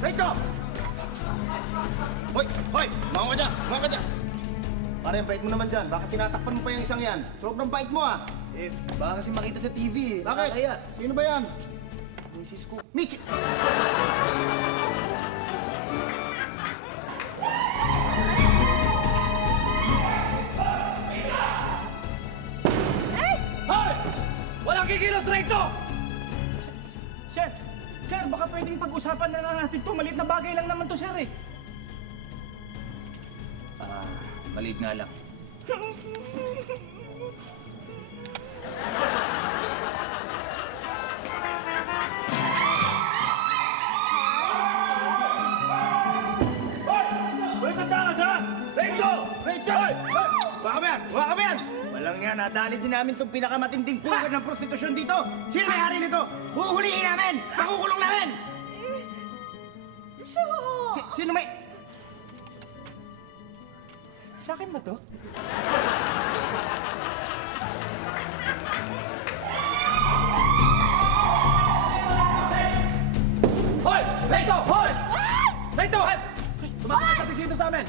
Rito! Hoy! Hoy! Mga ka dyan! Mga ka dyan! Pare, ang bait mo naman dyan. Bakit tinatakpan mo pa yung isang yan? Sobrang bait mo ah! Eh, baka kasi makita sa TV eh. Bakit? Kaya. Sino ba yan? Misis ko. Michi! Hoy! Walang kikilos rito! Sir, sir, baka pwedeng pag-usapan na lang natin to. Maliit na bagay lang naman to, sir eh. Maliit nga lang. Walang kantakas ha! Rito! Rito! Hoy! Baka ba yan? Baka ba yan? Walang yan, nadali din namin itong pinakamatinding pugad ng prostitusyon dito. Sino may-ari nito? Huhulihin namin! Pakukulong namin! Siya ho! Sino may... Sa akin ba to? Hoy! Rito! Hoy! Rito! Tumakas sa bisito sa amin!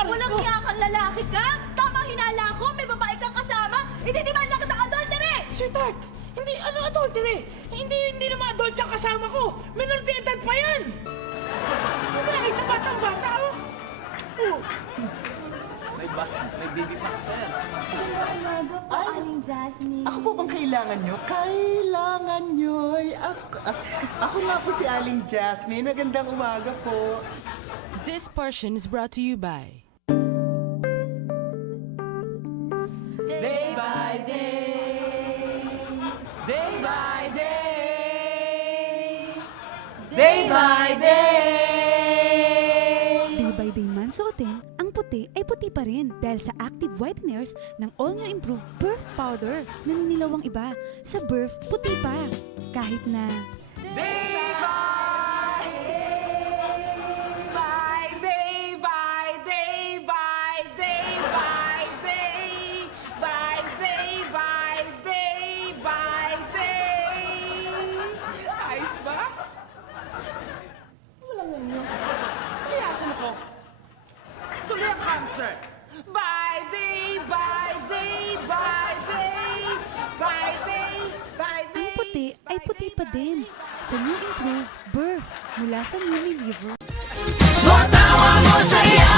Walang hiya kang lalaki ka? Tamang hinala ko, may babae kang kasama? Ititiman lang kita adultery! Sweetheart, hindi ano adultery. Hindi naman adult ang kasama ko. Menor de edad pa yan. Hindi mo nakita batang-bata, oh. Oh. May baby box pa yan. Umaga po, Aling Jasmine. Ako po bang kailangan nyo? Kailangan nyo. Ako nga po si Aling Jasmine. Magandang umaga po. This portion is brought to you by Day by day. Day by day. Day by day. Day by day man suotin, ang puti ay puti pa rin dahil sa active whiteners ng All New Improved Birth Powder na ninilawang iba. Sa birth, puti pa. Kahit na Day by day. By day by day. By day by day. By day by day. Ayos ba? Walang ganyan. Payasan ako. Tuloy ang cancer. By day by day. By day by day. By day. ang puti ay puti pa din. Sa New Improved Birth mula sa New Liver. Matawa mo sa iya.